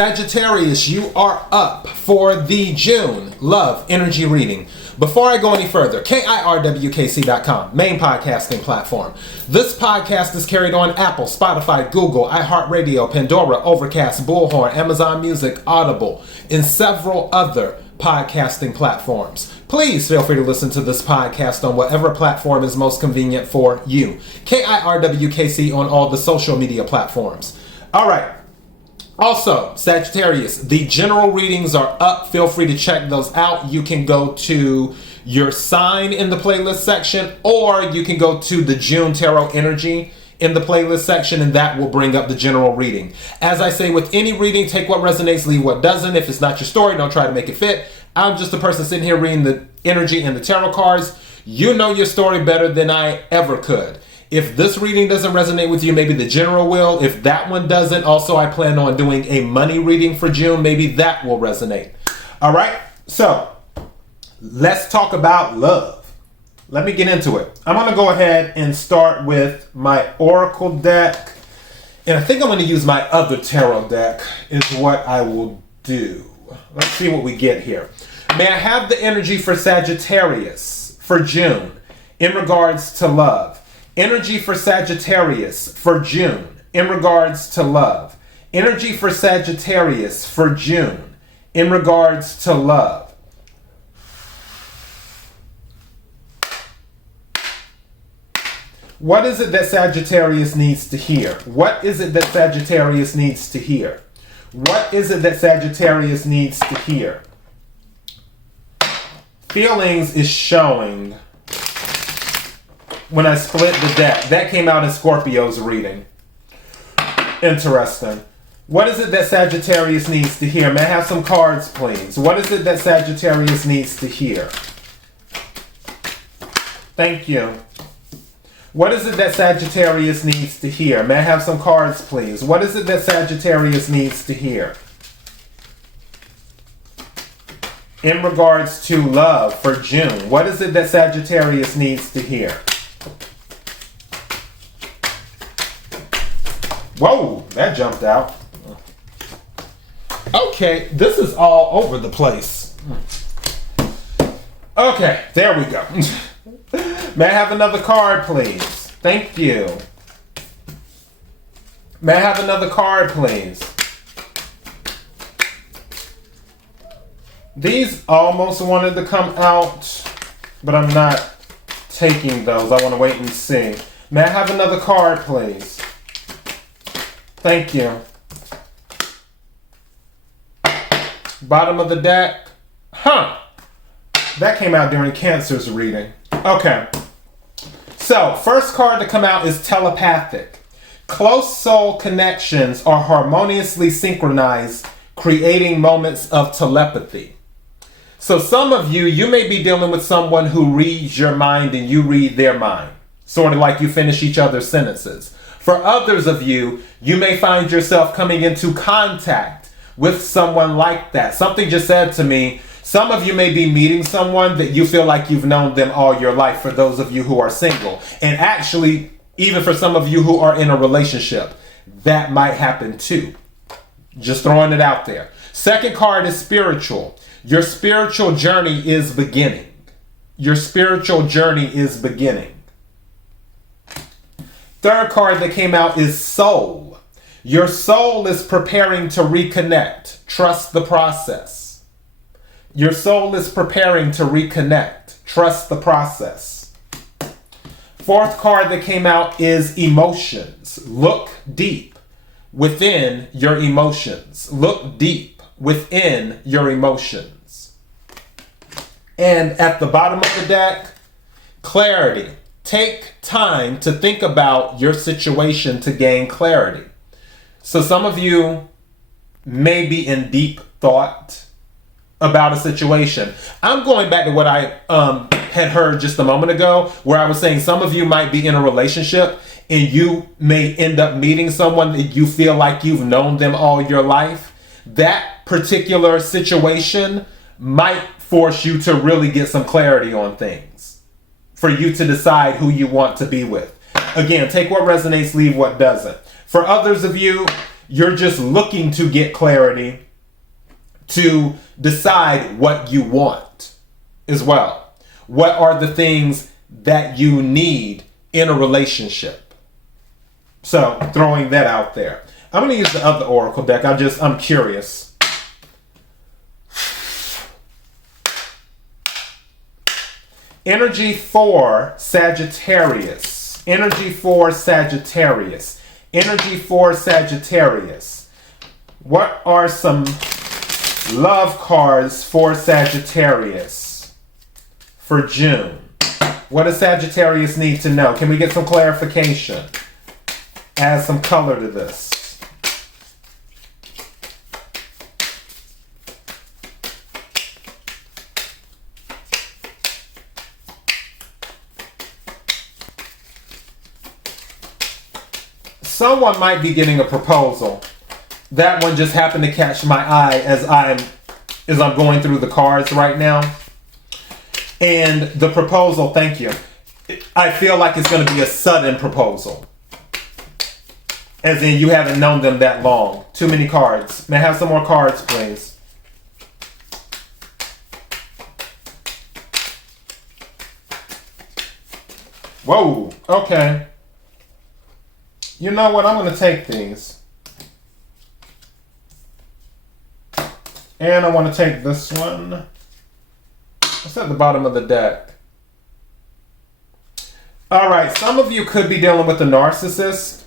Sagittarius, you are up for the June Love Energy Reading. Before I go any further, KIRWKC.com, main podcasting platform. This podcast is carried on Apple, Spotify, Google, iHeartRadio, Pandora, Overcast, Bullhorn, Amazon Music, Audible, and several other podcasting platforms. Please feel free to listen to this podcast on whatever platform is most convenient for you. KIRWKC on all the social media platforms. All right. Also, Sagittarius, the general readings are up. Feel free to check those out. You can go to your sign in the playlist section, or you can go to the June Tarot Energy in the playlist section, and that will bring up the general reading. As I say with any reading, take what resonates, leave what doesn't. If it's not your story, don't try to make it fit. I'm just a person sitting here reading the energy and the tarot cards. You know your story better than I ever could. If this reading doesn't resonate with you, maybe the general will. If that one doesn't, also I plan on doing a money reading for June. Maybe that will resonate. All right, so let's talk about love. Let me get into it. I'm going to go ahead and start with my Oracle deck. And I think I'm going to use my other tarot deck is what I will do. Let's see what we get here. May I have the energy for Sagittarius for June in regards to love? Energy for Sagittarius for June in regards to love. Energy for Sagittarius for June in regards to love. What is it that Sagittarius needs to hear? What is it that Sagittarius needs to hear? What is it that Sagittarius needs to hear? Feelings is showing. When I split the deck, that came out in Scorpio's reading. Interesting. What is it that Sagittarius needs to hear? May I have some cards, please? What is it that Sagittarius needs to hear? Thank you. What is it that Sagittarius needs to hear? May I have some cards, please? What is it that Sagittarius needs to hear? In regards to love for June, what is it that Sagittarius needs to hear? Whoa, that jumped out. Okay, this is all over the place. Okay, there we go. May I have another card, please? Thank you. May I have another card, please? These almost wanted to come out, but I'm not taking those. I want to wait and see. May I have another card, please? Thank you. Bottom of the deck. Huh. That came out during Cancer's reading. Okay. So, first card to come out is telepathic. Close soul connections are harmoniously synchronized, creating moments of telepathy. So some of you, you may be dealing with someone who reads your mind and you read their mind. Sort of like you finish each other's sentences. For others of you, you may find yourself coming into contact with someone like that. Something just said to me, some of you may be meeting someone that you feel like you've known them all your life, for those of you who are single. And actually, even for some of you who are in a relationship, that might happen too. Just throwing it out there. Second card is spiritual. Your spiritual journey is beginning. Your spiritual journey is beginning. Third card that came out is soul. Your soul is preparing to reconnect. Trust the process. Your soul is preparing to reconnect. Trust the process. Fourth card that came out is emotions. Look deep within your emotions. Look deep within your emotions. And at the bottom of the deck, clarity. Take time to think about your situation to gain clarity. So some of you may be in deep thought about a situation. I'm going back to what I had heard just a moment ago, where I was saying some of you might be in a relationship and you may end up meeting someone that you feel like you've known them all your life. That particular situation might force you to really get some clarity on things, for you to decide who you want to be with. For you to decide who you want to be with. Again, take what resonates, leave what doesn't. For others of you, You're just looking to get clarity to decide what you want as well. What are the things that you need in a relationship? So throwing that out there. I'm going to use the other oracle deck. I'm curious. Energy for Sagittarius. Energy for Sagittarius. Energy for Sagittarius. What are some love cards for Sagittarius for June? What does Sagittarius need to know? Can we get some clarification? Add some color to this. Someone might be getting a proposal. That one just happened to catch my eye as I'm going through the cards right now. And the proposal, thank you. I feel like it's going to be a sudden proposal. As in, you haven't known them that long. Too many cards. May I have some more cards, please? Whoa, okay. You know what? I'm going to take these. And I want to take this one. It's at the bottom of the deck. All right, some of you could be dealing with a narcissist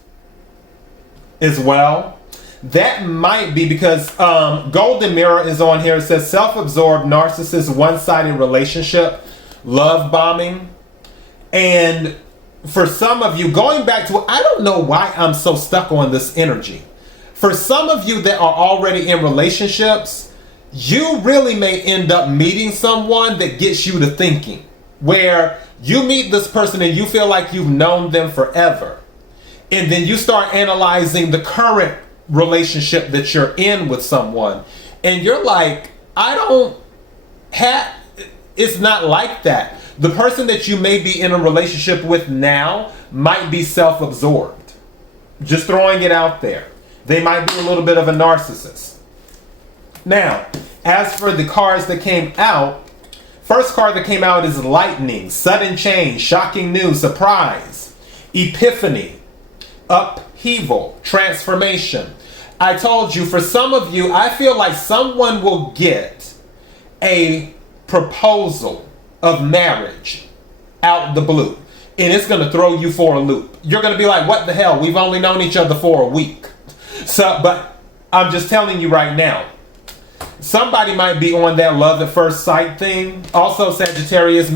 as well. That might be because Golden Mirror is on here. It says self-absorbed narcissist, one-sided relationship, love bombing. And for some of you, going back to, I don't know why I'm so stuck on this energy. For some of you that are already in relationships, you really may end up meeting someone that gets you to thinking, where you meet this person and you feel like you've known them forever. And then you start analyzing the current relationship that you're in with someone. And you're like, it's not like that. The person that you may be in a relationship with now might be self-absorbed. Just throwing it out there. They might be a little bit of a narcissist. Now, as for the cards that came out, first card that came out is lightning, sudden change, shocking news, surprise, epiphany, upheaval, transformation. I told you, for some of you, I feel like someone will get a proposal of marriage out the blue. And it's going to throw you for a loop. You're going to be like, what the hell? We've only known each other for a week. But I'm just telling you right now, somebody might be on that love at first sight thing. Also, Sagittarius,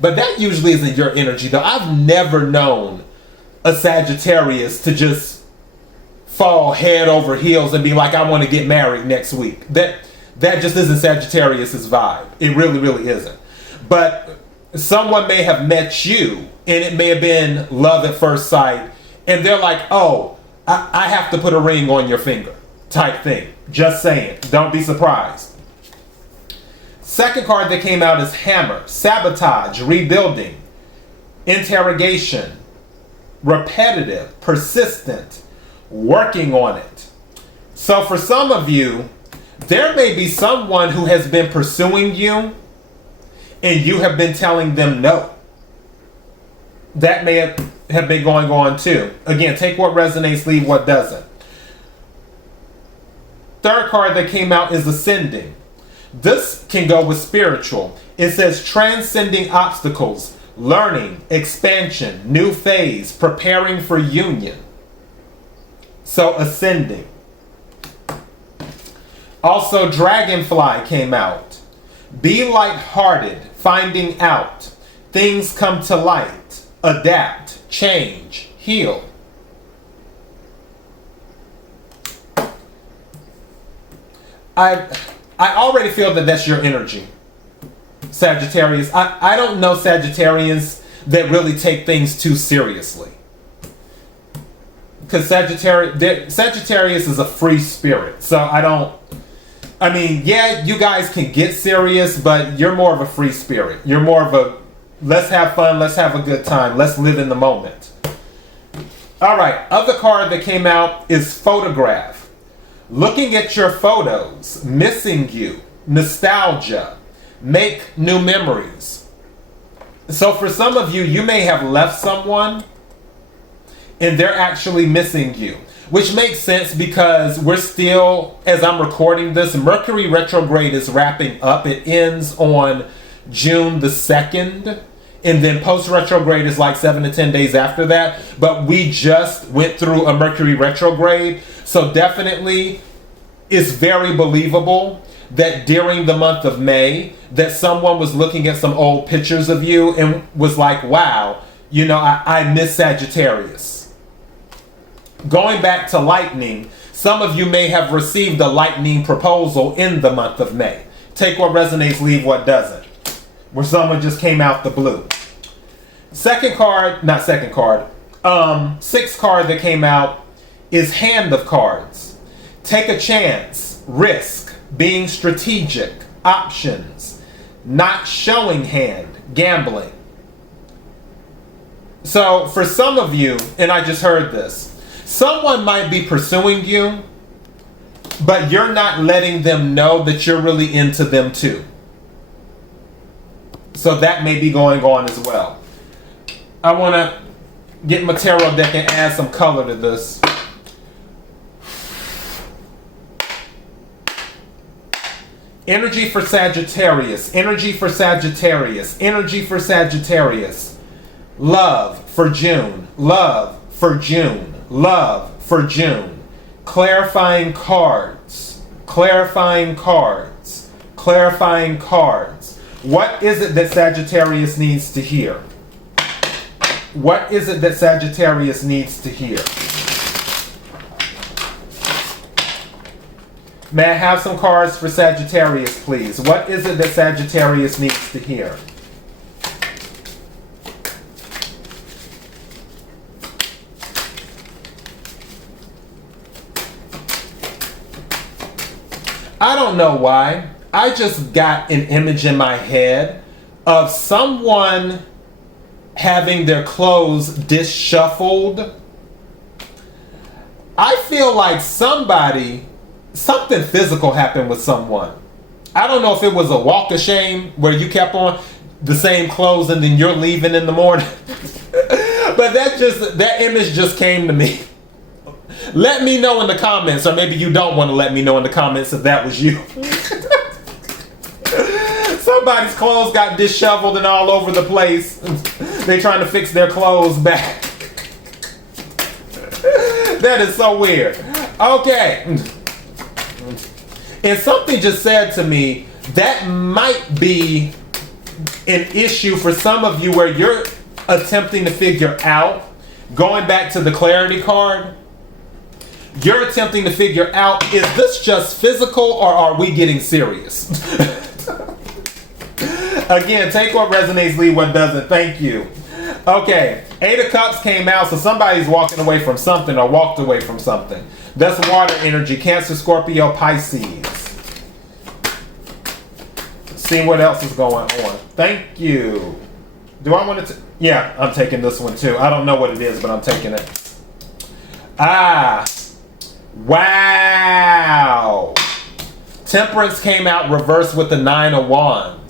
but that usually isn't your energy though. I've never known a Sagittarius to just fall head over heels and be like, I want to get married next week. That just isn't Sagittarius's vibe. It really, really isn't. But someone may have met you and it may have been love at first sight. And they're like, oh, I have to put a ring on your finger type thing. Just saying. Don't be surprised. Second card that came out is hammer, sabotage, rebuilding, interrogation, repetitive, persistent, working on it. So for some of you, there may be someone who has been pursuing you and you have been telling them no. That may have been going on too. Again, take what resonates, leave what doesn't. Third card that came out is ascending. This can go with spiritual. It says transcending obstacles, learning, expansion, new phase, preparing for union. So ascending. Also, dragonfly came out. Be lighthearted, finding out. Things come to light. Adapt, change, heal. I already feel that that's your energy, Sagittarius. I don't know Sagittarians that really take things too seriously. Because Sagittarius is a free spirit. So yeah, you guys can get serious, but you're more of a free spirit. You're more of a, let's have fun, let's have a good time, let's live in the moment. All right, other card that came out is photograph. Looking at your photos, missing you, nostalgia, make new memories. So for some of you, you may have left someone and they're actually missing you, which makes sense because we're still, as I'm recording this, Mercury retrograde is wrapping up. It ends on June the 2nd. And then post-retrograde is like 7 to 10 days after that. But we just went through a Mercury retrograde. So definitely it's very believable that during the month of May that someone was looking at some old pictures of you and was like, wow, you know, I miss Sagittarius. Going back to lightning, some of you may have received a lightning proposal in the month of May. Take what resonates, leave what doesn't. Where someone just came out the blue. Sixth card that came out is Hand of Cards. Take a chance, risk, being strategic, options, not showing hand, gambling. So for some of you, and I just heard this, someone might be pursuing you, but you're not letting them know that you're really into them too. So that may be going on as well. I want to get my tarot deck and add some color to this. Energy for Sagittarius. Energy for Sagittarius. Energy for Sagittarius. Love for June. Love for June. Love for June. Clarifying cards. Clarifying cards. Clarifying cards. What is it that Sagittarius needs to hear? What is it that Sagittarius needs to hear? May I have some cards for Sagittarius, please? What is it that Sagittarius needs to hear? I don't know why. I just got an image in my head of someone having their clothes disshuffled. I feel like something physical happened with someone. I don't know if it was a walk of shame where you kept on the same clothes and then you're leaving in the morning. But that image just came to me. Let me know in the comments, or maybe you don't want to let me know in the comments if that was you. Somebody's clothes got disheveled and all over the place. They're trying to fix their clothes back. That is so weird. Okay. And something just said to me, that might be an issue for some of you where you're attempting to figure out, going back to the clarity card, you're attempting to figure out, is this just physical or are we getting serious? Again, take what resonates, leave what doesn't. Thank you. Okay, 8 of Cups came out, so somebody's walking away from something or walked away from something. That's water energy, Cancer, Scorpio, Pisces. See what else is going on. Thank you. Do I want to? Yeah, I'm taking this one too. I don't know what it is, but I'm taking it. Wow. Temperance came out reversed with the 9 of Wands.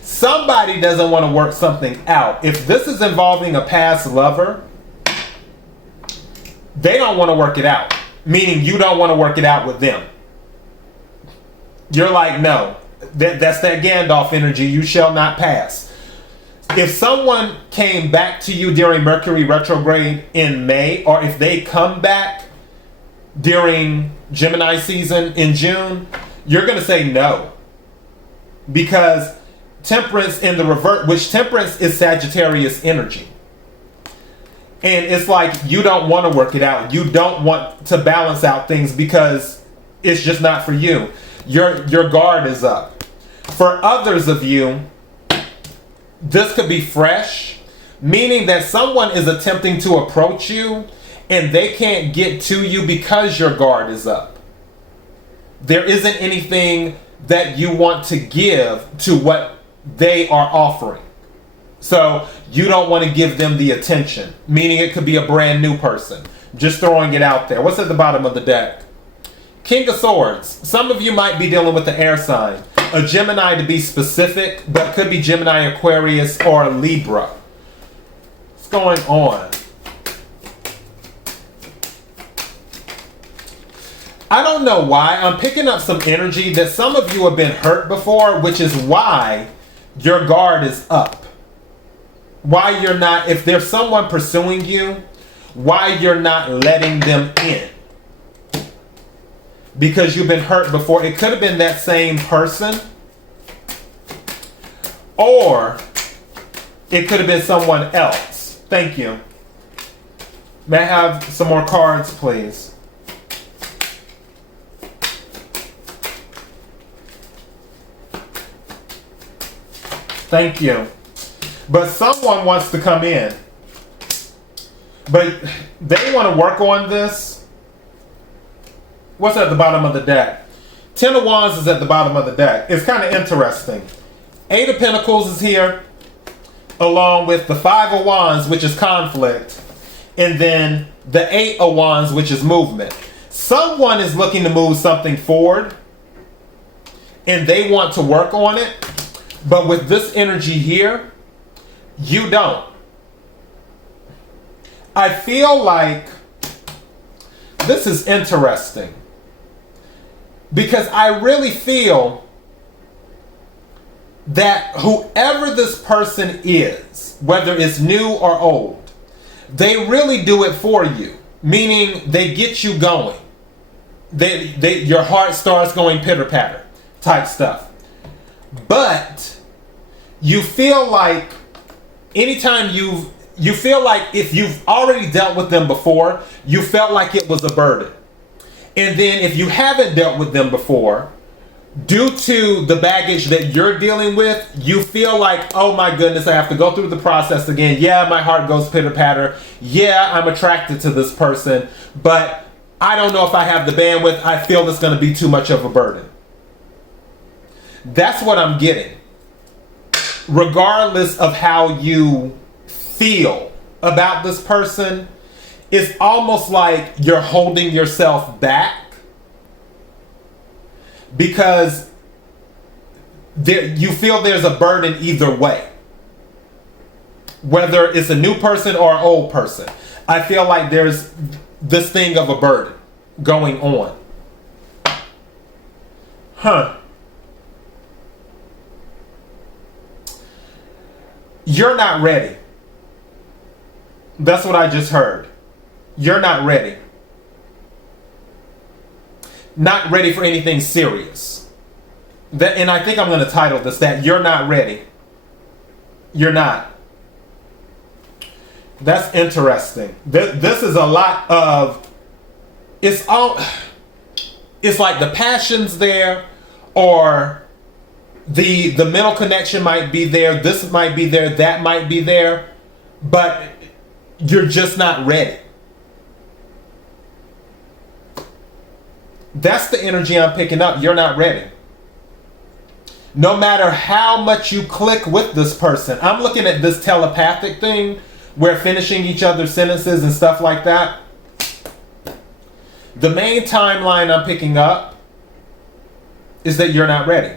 Somebody doesn't want to work something out. If this is involving a past lover, they don't want to work it out. Meaning you don't want to work it out with them. You're like, no. That's that Gandalf energy. You shall not pass. If someone came back to you during Mercury retrograde in May, or if they come back during Gemini season in June, you're going to say no. Because Temperance in the revert, which Temperance is Sagittarius energy. And it's like you don't want to work it out. You don't want to balance out things because it's just not for you. Your guard is up. For others of you, this could be fresh, meaning that someone is attempting to approach you and they can't get to you because your guard is up. There isn't anything that you want to give to what they are offering. So you don't want to give them the attention. Meaning it could be a brand new person. Just throwing it out there. What's at the bottom of the deck? King of Swords. Some of you might be dealing with the air sign. A Gemini to be specific, but it could be Gemini, Aquarius, or Libra. What's going on? I don't know why. I'm picking up some energy that some of you have been hurt before, which is why your guard is up. Why you're not, if there's someone pursuing you, why you're not letting them in. Because you've been hurt before. It could have been that same person. Or it could have been someone else. Thank you. May I have some more cards, please? Thank you. But someone wants to come in. But they want to work on this. What's at the bottom of the deck? 10 of Wands is at the bottom of the deck. It's kind of interesting. 8 of Pentacles is here, along with the 5 of Wands, which is conflict, and then the 8 of Wands, which is movement. Someone is looking to move something forward, and they want to work on it, but with this energy here, you don't. I feel like this is interesting because I really feel that whoever this person is, whether it's new or old, they really do it for you. Meaning they get you going. Your heart starts going pitter-patter type stuff. But you feel like anytime you feel like if you've already dealt with them before, you felt like it was a burden. And then if you haven't dealt with them before, due to the baggage that you're dealing with, you feel like, oh my goodness, I have to go through the process again. Yeah, my heart goes pitter-patter. Yeah, I'm attracted to this person, but I don't know if I have the bandwidth. I feel it's going to be too much of a burden. That's what I'm getting. Regardless of how you feel about this person, it's almost like you're holding yourself back because you feel there's a burden either way. Whether it's a new person or an old person, I feel like there's this thing of a burden going on. You're not ready. That's what I just heard. You're not ready. Not ready for anything serious. And I think I'm going to title this that you're not ready. You're not. That's interesting. This is a lot of, it's like the passion's there, or the mental connection might be there, this might be there, that might be there, but you're just not ready. That's the energy I'm picking up. You're not ready. No matter how much you click with this person. I'm looking at this telepathic thing. We're finishing each other's sentences and stuff like that. The main timeline I'm picking up is that you're not ready.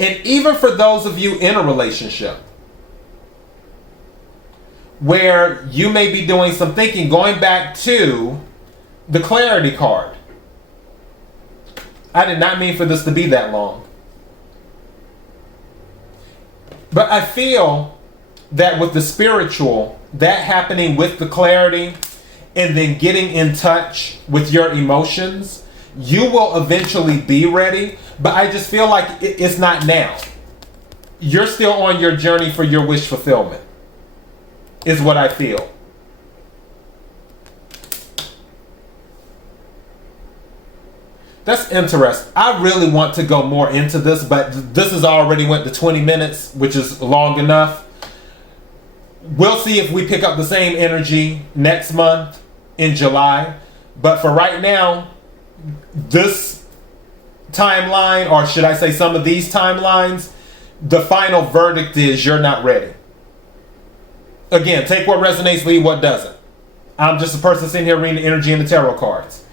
And even for those of you in a relationship where you may be doing some thinking, going back to the clarity card. I did not mean for this to be that long. But I feel that with the spiritual, that happening with the clarity and then getting in touch with your emotions, you will eventually be ready. But I just feel like it's not now. You're still on your journey for your wish fulfillment, is what I feel. That's interesting. I really want to go more into this, but this has already went to 20 minutes, which is long enough. We'll see if we pick up the same energy next month in July. But for right now, this timeline, or should I say some of these timelines, the final verdict is you're not ready. Again, take what resonates, leave what doesn't. I'm just a person sitting here reading the energy and the tarot cards.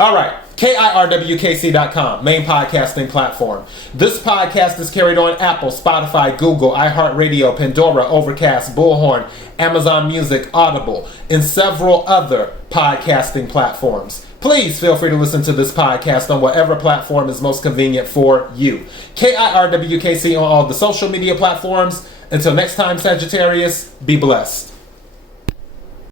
All right, KIRWKC.com, main podcasting platform. This podcast is carried on Apple, Spotify, Google, iHeartRadio, Pandora, Overcast, Bullhorn, Amazon Music, Audible, and several other podcasting platforms. Please feel free to listen to this podcast on whatever platform is most convenient for you. KIRWKC on all the social media platforms. Until next time, Sagittarius, be blessed.